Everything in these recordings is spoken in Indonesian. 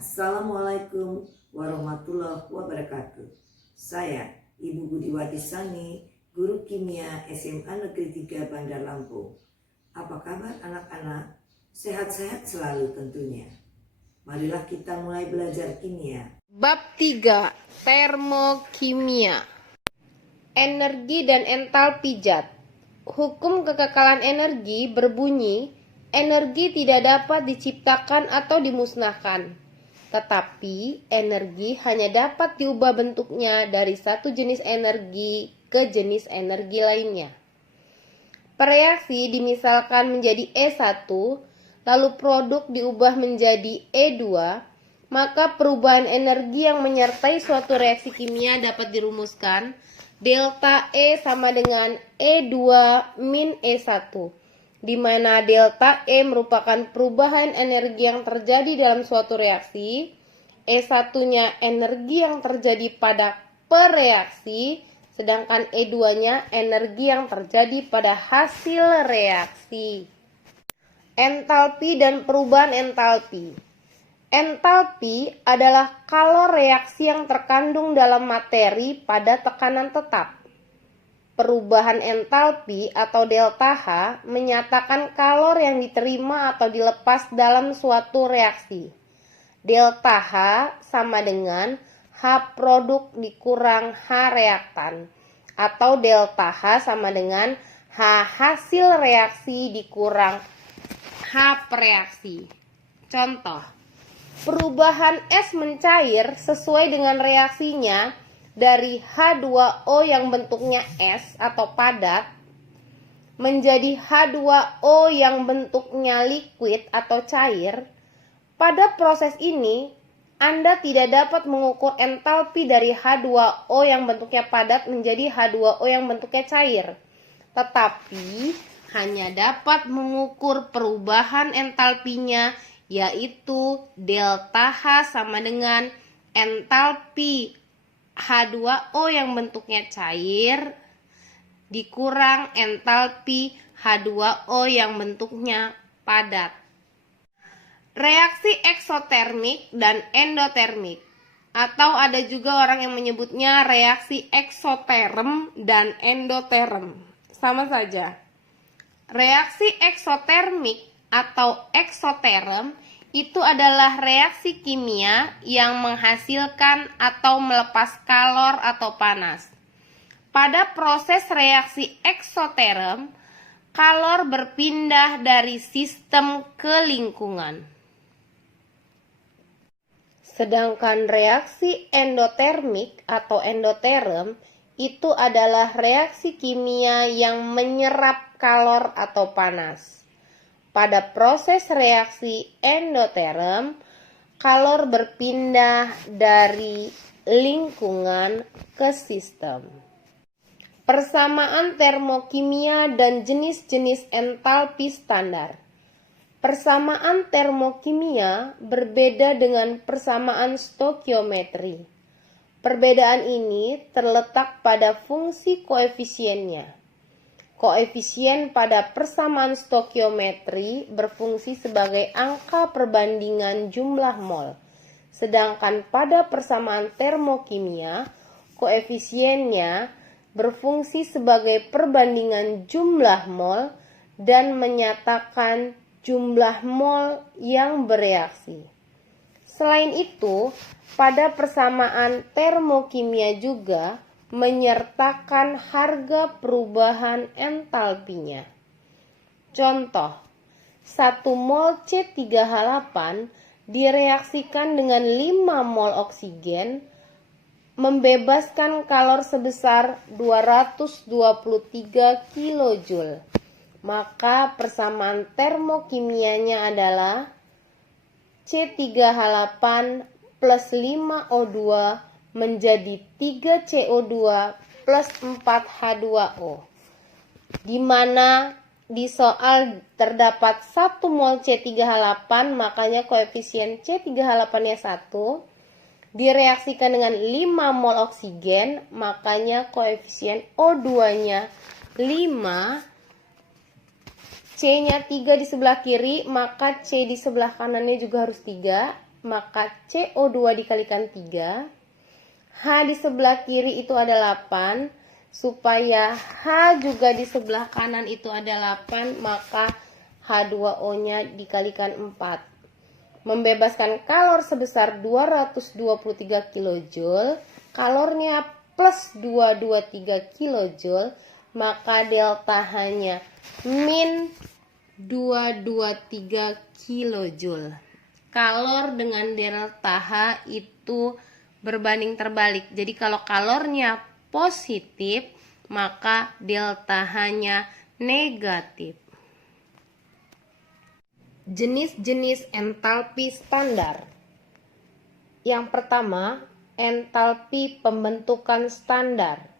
Assalamualaikum warahmatullahi wabarakatuh. Saya Ibu Budiwati Sani, Guru Kimia SMA Negeri 3 Bandar Lampung. Apa kabar anak-anak? Sehat-sehat selalu tentunya. Marilah kita mulai belajar kimia. Bab 3. Termokimia. Energi dan entalpi zat. Hukum kekekalan energi berbunyi, energi tidak dapat diciptakan atau dimusnahkan, tetapi energi hanya dapat diubah bentuknya dari satu jenis energi ke jenis energi lainnya. Pereaksi dimisalkan menjadi E1, lalu produk diubah menjadi E2, maka perubahan energi yang menyertai suatu reaksi kimia dapat dirumuskan delta E sama dengan E2 min E1, di mana delta E merupakan perubahan energi yang terjadi dalam suatu reaksi, E1-nya energi yang terjadi pada pereaksi, sedangkan E2-nya energi yang terjadi pada hasil reaksi. Entalpi dan perubahan entalpi. Entalpi adalah kalor reaksi yang terkandung dalam materi pada tekanan tetap. Perubahan entalpi atau delta H menyatakan kalor yang diterima atau dilepas dalam suatu reaksi. Delta H sama dengan H produk dikurang H reaktan, atau delta H sama dengan H hasil reaksi dikurang H pereaksi. Contoh, perubahan es mencair sesuai dengan reaksinya dari H2O yang bentuknya es atau padat menjadi H2O yang bentuknya liquid atau cair. Pada proses ini, Anda tidak dapat mengukur entalpi dari H2O yang bentuknya padat menjadi H2O yang bentuknya cair, tetapi hanya dapat mengukur perubahan entalpinya, yaitu delta H sama dengan entalpi H2O yang bentuknya cair dikurang entalpi H2O yang bentuknya padat. Reaksi eksotermik dan endotermik, atau ada juga orang yang menyebutnya reaksi eksoterm dan endoterm, sama saja. Reaksi eksotermik atau eksoterm itu adalah reaksi kimia yang menghasilkan atau melepas kalor atau panas. Pada proses reaksi eksoterm, kalor berpindah dari sistem ke lingkungan. Sedangkan reaksi endotermik atau endoterm itu adalah reaksi kimia yang menyerap kalor atau panas. Pada proses reaksi endoterm, kalor berpindah dari lingkungan ke sistem. Persamaan termokimia dan jenis-jenis entalpi standar. Persamaan termokimia berbeda dengan persamaan stokiometri. Perbedaan ini terletak pada fungsi koefisiennya. Koefisien pada persamaan stokiometri berfungsi sebagai angka perbandingan jumlah mol, sedangkan pada persamaan termokimia, koefisiennya berfungsi sebagai perbandingan jumlah mol dan menyatakan jumlah mol yang bereaksi. Selain itu, pada persamaan termokimia juga menyertakan harga perubahan entalpinya. Contoh, 1 mol C3H8 direaksikan dengan 5 mol oksigen membebaskan kalor sebesar 223 kJ. Maka persamaan termokimianya adalah C3H8 plus 5O2 menjadi 3CO2 plus 4H2O, di mana di soal terdapat 1 mol C3H8, makanya koefisien C3H8-nya 1, direaksikan dengan 5 mol oksigen, makanya koefisien O2-nya 5, C-nya 3 di sebelah kiri, maka C di sebelah kanannya juga harus 3. maka CO2 dikalikan 3. H di sebelah kiri itu ada 8. Supaya H juga di sebelah kanan itu ada 8, maka H2O-nya dikalikan 4. Membebaskan kalor sebesar 223 kJ. Kalornya plus 223 kJ, maka delta H-nya min 223 kJ. Kalor dengan delta H itu berbanding terbalik. Jadi kalau kalornya positif, maka delta H-nya negatif. Jenis-jenis entalpi standar. Yang pertama, entalpi pembentukan standar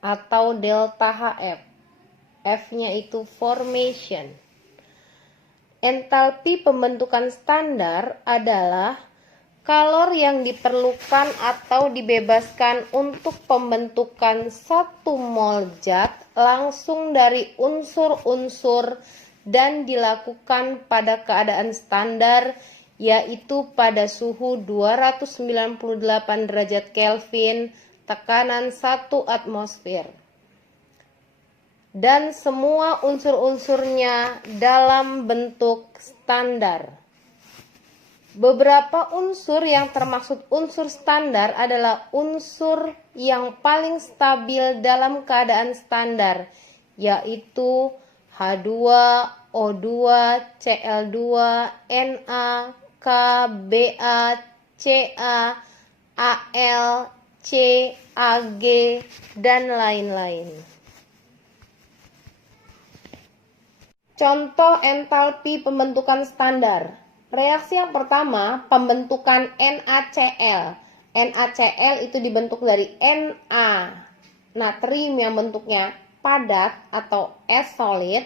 atau delta HF. F-nya itu formation. Entalpi pembentukan standar adalah kalor yang diperlukan atau dibebaskan untuk pembentukan 1 mol zat langsung dari unsur-unsur dan dilakukan pada keadaan standar, yaitu pada suhu 298 derajat Kelvin, tekanan 1 atmosfer. Dan semua unsur-unsurnya dalam bentuk standar. Beberapa unsur yang termaksud unsur standar adalah unsur yang paling stabil dalam keadaan standar, yaitu H2, O2, Cl2, Na, K, Ba, Ca, Al, C, Ag, dan lain-lain. Contoh entalpi pembentukan standar. Reaksi yang pertama, pembentukan NaCl. NaCl itu dibentuk dari Na, natrium yang bentuknya padat atau es solid,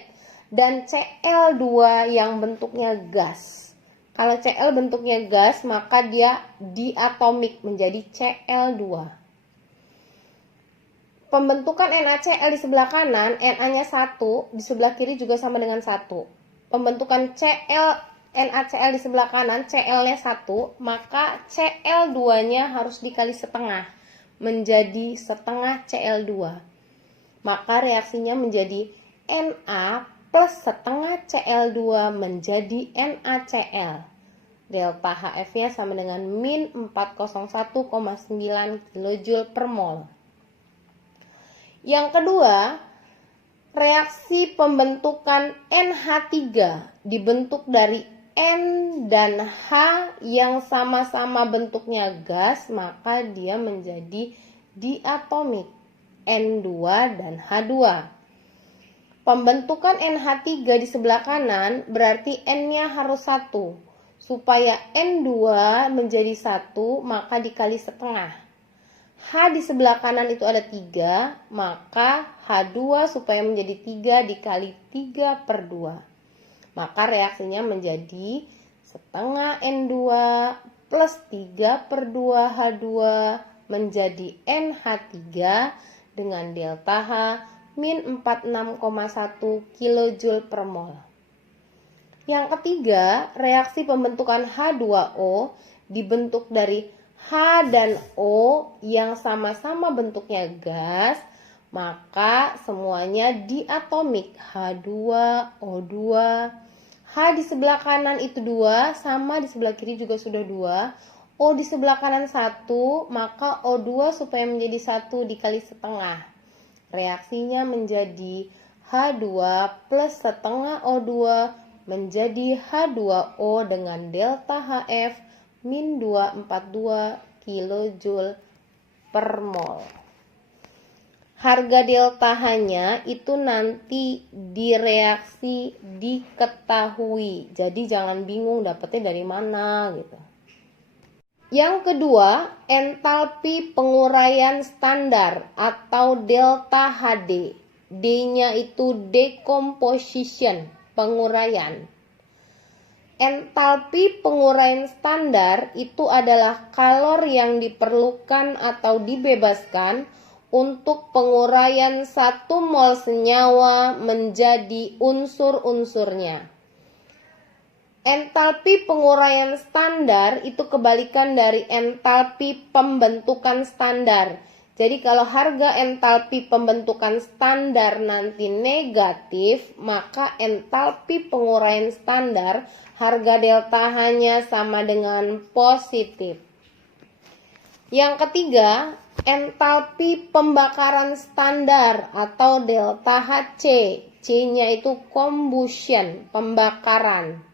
dan Cl2 yang bentuknya gas. Kalau Cl bentuknya gas, maka dia diatomik menjadi Cl2. Pembentukan NaCl di sebelah kanan, Na-nya 1, di sebelah kiri juga sama dengan 1. Pembentukan NaCl di sebelah kanan, Cl-nya 1, maka Cl2-nya harus dikali setengah, menjadi setengah Cl2. Maka reaksinya menjadi Na plus setengah Cl2 menjadi NaCl. Delta HF-nya sama dengan min 401,9 kJ per mol. Yang kedua, reaksi pembentukan NH3 dibentuk dari N dan H yang sama-sama bentuknya gas, maka dia menjadi diatomik, N2 dan H2. Pembentukan NH3 di sebelah kanan berarti N-nya harus 1. Supaya N2 menjadi 1, maka dikali setengah. H di sebelah kanan itu ada 3, maka H2 supaya menjadi 3 dikali 3 per 2. Maka reaksinya menjadi setengah N2 plus 3 per 2 H2 menjadi NH3 dengan delta H min 46,1 kJ per mol. Yang ketiga, reaksi pembentukan H2O dibentuk dari H dan O yang sama-sama bentuknya gas, maka semuanya diatomik, H2O2. H di sebelah kanan itu 2, sama di sebelah kiri juga sudah 2. O di sebelah kanan 1, maka O2 supaya menjadi 1 dikali setengah. Reaksinya menjadi H2 plus setengah O2 menjadi H2O dengan delta HF min 242 kJ per mol. Harga delta H-nya itu nanti di reaksi diketahui. Jadi jangan bingung dapetnya dari mana gitu. Yang kedua, entalpi penguraian standar atau delta HD. D-nya itu decomposition, penguraian. Entalpi penguraian standar itu adalah kalor yang diperlukan atau dibebaskan untuk penguraian 1 mol senyawa menjadi unsur-unsurnya. Entalpi penguraian standar itu kebalikan dari entalpi pembentukan standar. Jadi kalau harga entalpi pembentukan standar nanti negatif, maka entalpi penguraian standar harga delta H-nya sama dengan positif. Yang ketiga, entalpi pembakaran standar atau delta HC. C-nya itu combustion, pembakaran.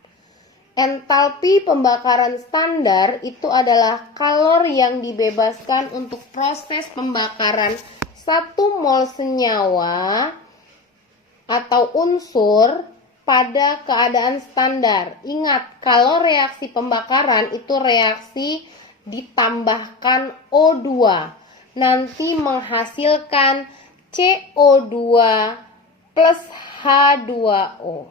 Entalpi pembakaran standar itu adalah kalori yang dibebaskan untuk proses pembakaran 1 mol senyawa atau unsur pada keadaan standar. Ingat, kalau reaksi pembakaran itu reaksi ditambahkan O2, nanti menghasilkan CO2 plus H2O.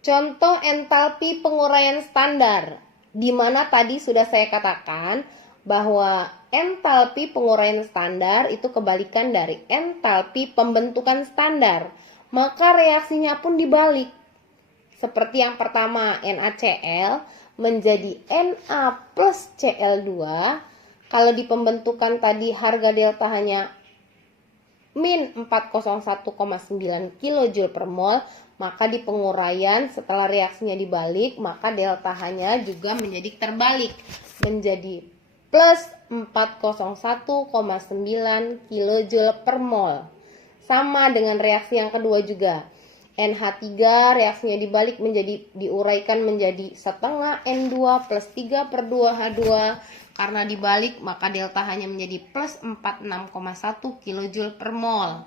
Contoh entalpi penguraian standar, di mana tadi sudah saya katakan bahwa entalpi penguraian standar itu kebalikan dari entalpi pembentukan standar. Maka reaksinya pun dibalik. Seperti yang pertama, NaCl menjadi Na plus Cl2. Kalau di pembentukan tadi harga delta hanya min 401,9 kJ per mol, maka di penguraian setelah reaksinya dibalik, maka delta H-nya juga menjadi terbalik, menjadi plus 401,9 kJ per mol. Sama dengan reaksi yang kedua juga. NH3 reaksinya dibalik menjadi diuraikan menjadi setengah N2 plus 3 per 2 H2. Karena dibalik maka delta H-nya menjadi plus 46,1 kJ per mol.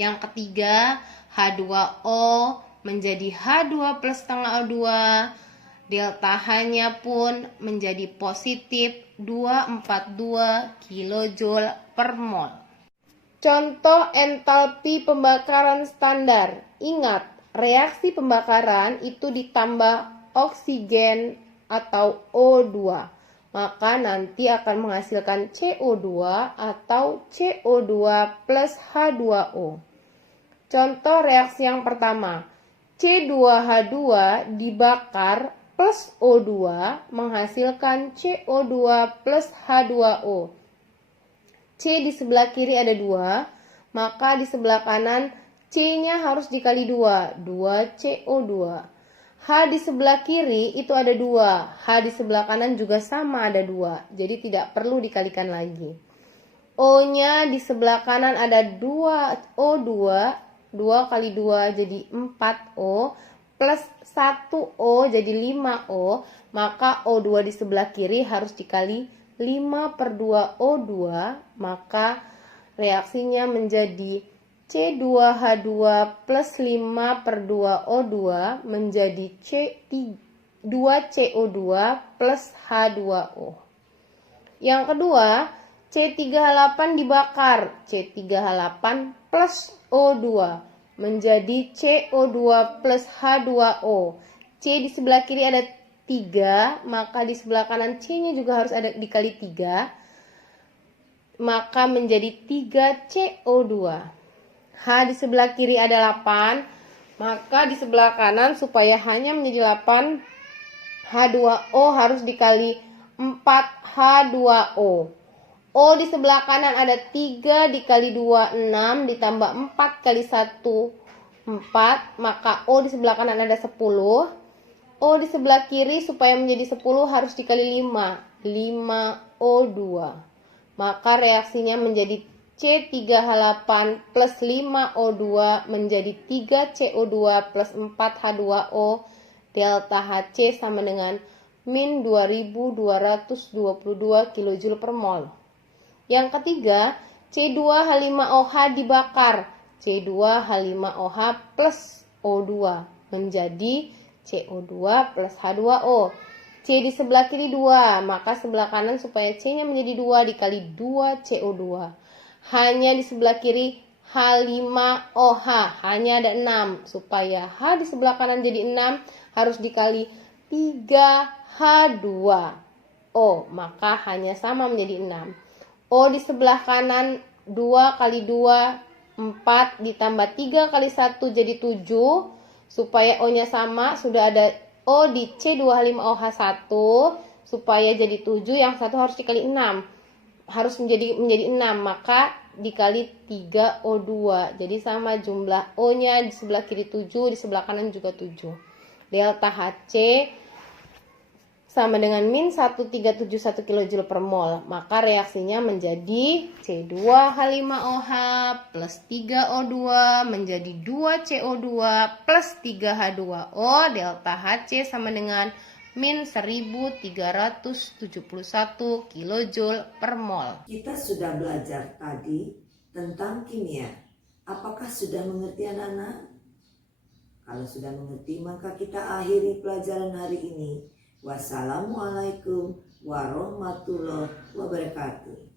Yang ketiga, H2O menjadi H2 plus setengah O2. Delta H-nya pun menjadi positif 242 kJ per mol. Contoh entalpi pembakaran standar. Ingat, reaksi pembakaran itu ditambah oksigen atau O2. Maka nanti akan menghasilkan CO2 atau CO2 plus H2O. Contoh reaksi yang pertama, C2H2 dibakar plus O2 menghasilkan CO2 plus H2O. C di sebelah kiri ada 2, maka di sebelah kanan C-nya harus dikali 2, 2CO2. H di sebelah kiri itu ada 2, H di sebelah kanan juga sama ada 2, jadi tidak perlu dikalikan lagi. O-nya di sebelah kanan ada 2O2, 2 kali 2 jadi 4O, plus 1O jadi 5O, maka O2 di sebelah kiri harus dikali 5 per 2 O2, maka reaksinya menjadi C2H2 plus 5 per 2 O2 menjadi 2CO2 plus H2O. Yang kedua, C3H8 dibakar, C3H8 plus O2 menjadi CO2 plus H2O. C di sebelah kiri ada 3, maka di sebelah kanan C-nya juga harus ada dikali 3, maka menjadi 3CO2. H di sebelah kiri ada 8, maka di sebelah kanan supaya hanya menjadi 8, H2O harus dikali 4H2O. O di sebelah kanan ada 3 dikali 2, 6, ditambah 4 kali 1, 4, maka O di sebelah kanan ada 10. O di sebelah kiri supaya menjadi 10 harus dikali 5, 5O2. Maka reaksinya menjadi C3H8 plus 5O2 menjadi 3CO2 plus 4H2O. Delta HC sama dengan min 2222 kJ per mol. Yang ketiga, C2H5OH dibakar, C2H5OH plus O2 menjadi CO2 plus H2O. C di sebelah kiri 2, maka sebelah kanan supaya C-nya menjadi 2 dikali 2 CO2. H-nya di sebelah kiri H5OH, H-nya ada 6, supaya H di sebelah kanan jadi 6 harus dikali 3H2O, maka H-nya sama menjadi 6. O di sebelah kanan 2 kali 2, 4 ditambah 3 kali 1 jadi 7, supaya O-nya sama sudah ada O di C2H5OH1 supaya jadi 7, yang satu harus dikali 6. Harus menjadi 6, maka dikali 3O2. Jadi sama jumlah O-nya di sebelah kiri 7, di sebelah kanan juga 7. Delta Hc sama dengan min 1371 kJ per mol. Maka reaksinya menjadi C2H5OH plus 3O2 menjadi 2CO2 plus 3H2O. Delta Hc sama dengan min 1371 kJ per mol. Kita sudah belajar tadi tentang kimia. Apakah sudah mengerti anak-anak? Kalau sudah mengerti, maka kita akhiri pelajaran hari ini. Wassalamualaikum warahmatullahi wabarakatuh.